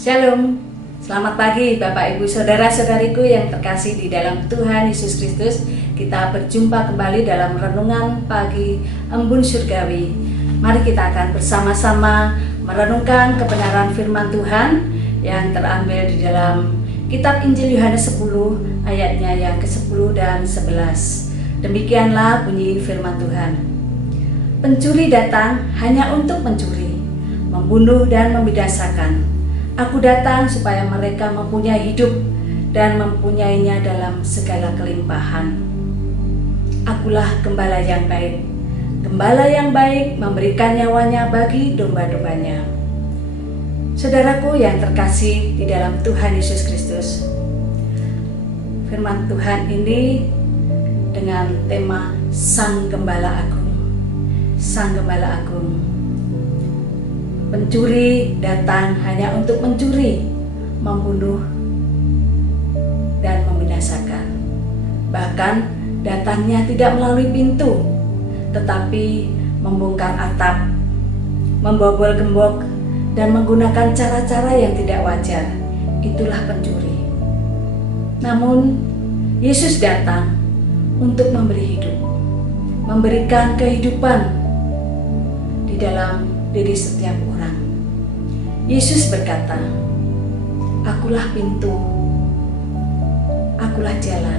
Shalom, selamat pagi Bapak Ibu Saudara-saudariku yang terkasih di dalam Tuhan Yesus Kristus. Kita berjumpa kembali dalam renungan pagi embun surgawi. Mari kita akan bersama-sama merenungkan kebenaran firman Tuhan yang terambil di dalam kitab Injil Yohanes 10 ayatnya yang ke-10 dan 11. Demikianlah bunyi firman Tuhan. Pencuri datang hanya untuk mencuri, membunuh dan membinasakan. Aku datang supaya mereka mempunyai hidup dan mempunyainya dalam segala kelimpahan. Akulah gembala yang baik. Gembala yang baik memberikan nyawanya bagi domba-dombanya. Saudaraku yang terkasih di dalam Tuhan Yesus Kristus, firman Tuhan ini dengan tema Sang Gembala Agung. Sang Gembala Agung. Pencuri datang hanya untuk mencuri, membunuh, dan membinasakan. Bahkan datangnya tidak melalui pintu, tetapi membongkar atap, membobol gembok, dan menggunakan cara-cara yang tidak wajar. Itulah pencuri. Namun, Yesus datang untuk memberi hidup, memberikan kehidupan di dalam diri setiap orang. Yesus berkata, "Akulah pintu, akulah jalan."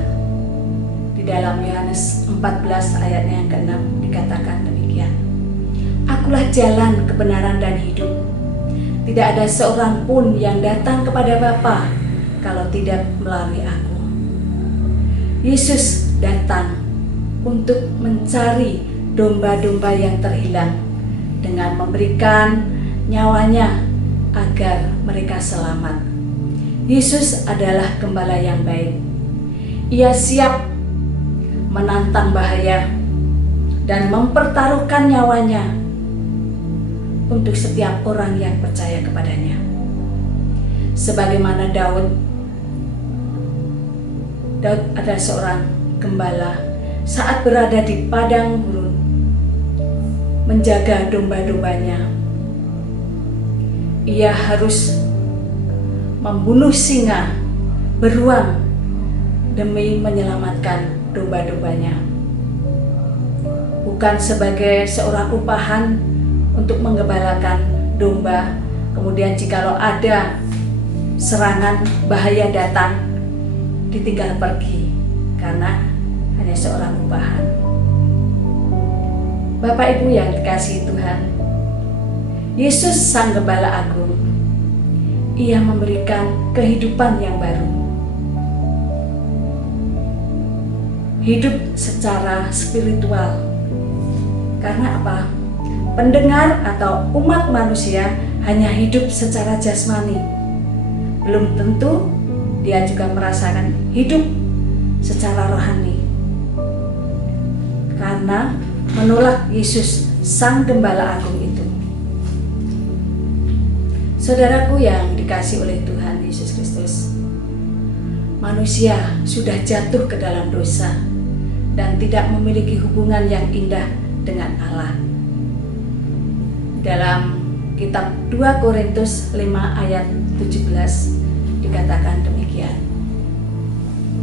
Di dalam Yohanes 14 ayatnya yang ke-6 dikatakan demikian. Akulah jalan, kebenaran dan hidup. Tidak ada seorang pun yang datang kepada Bapa kalau tidak melalui aku. Yesus datang untuk mencari domba-domba yang terhilang dengan memberikan nyawanya agar mereka selamat. Yesus adalah gembala yang baik. Ia siap menantang bahaya dan mempertaruhkan nyawanya untuk setiap orang yang percaya kepadanya. Sebagaimana Daud adalah seorang gembala saat berada di padang gurun, menjaga domba-dombanya. Ia harus membunuh singa, beruang demi menyelamatkan domba-dombanya. Bukan sebagai seorang upahan untuk menggembalakan domba, kemudian jikalau ada serangan bahaya datang, ditinggal pergi karena hanya seorang upahan. Bapak Ibu yang dikasihi Tuhan, Yesus Sang Gembala Agung, Ia memberikan kehidupan yang baru. Hidup secara spiritual. Karena apa? Pendengar atau umat manusia hanya hidup secara jasmani. Belum tentu dia juga merasakan hidup secara rohani. Karena menolak Yesus Sang Gembala Agung itu. Saudaraku yang dikasihi oleh Tuhan Yesus Kristus, manusia sudah jatuh ke dalam dosa dan tidak memiliki hubungan yang indah dengan Allah. Dalam kitab 2 Korintus 5 ayat 17 dikatakan demikian.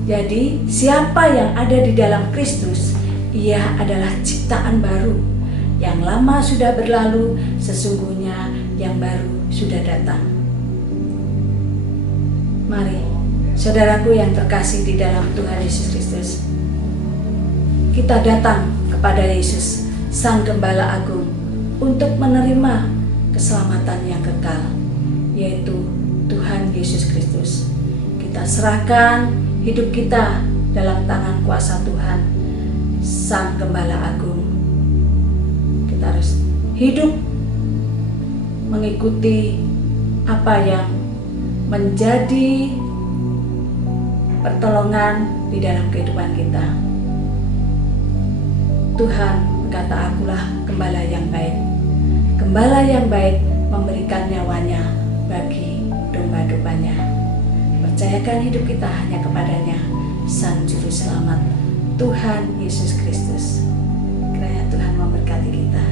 Jadi siapa yang ada di dalam Kristus, ia adalah ciptaan baru. Yang lama sudah berlalu, sesungguhnya yang baru sudah datang. Mari, saudaraku yang terkasih di dalam Tuhan Yesus Kristus, kita datang kepada Yesus, Sang Gembala Agung, untuk menerima keselamatan yang kekal, yaitu Tuhan Yesus Kristus. Kita serahkan hidup kita dalam tangan kuasa Tuhan, Sang Gembala Agung. Kita harus hidup mengikuti apa yang menjadi pertolongan di dalam kehidupan kita. Tuhan berkata, "Akulah gembala yang baik." Gembala yang baik memberikan nyawanya bagi domba-dombanya. Percayakan hidup kita hanya kepadanya, Sang Juru Selamat, Tuhan Yesus Kristus. Kiranya Tuhan memberkati kita.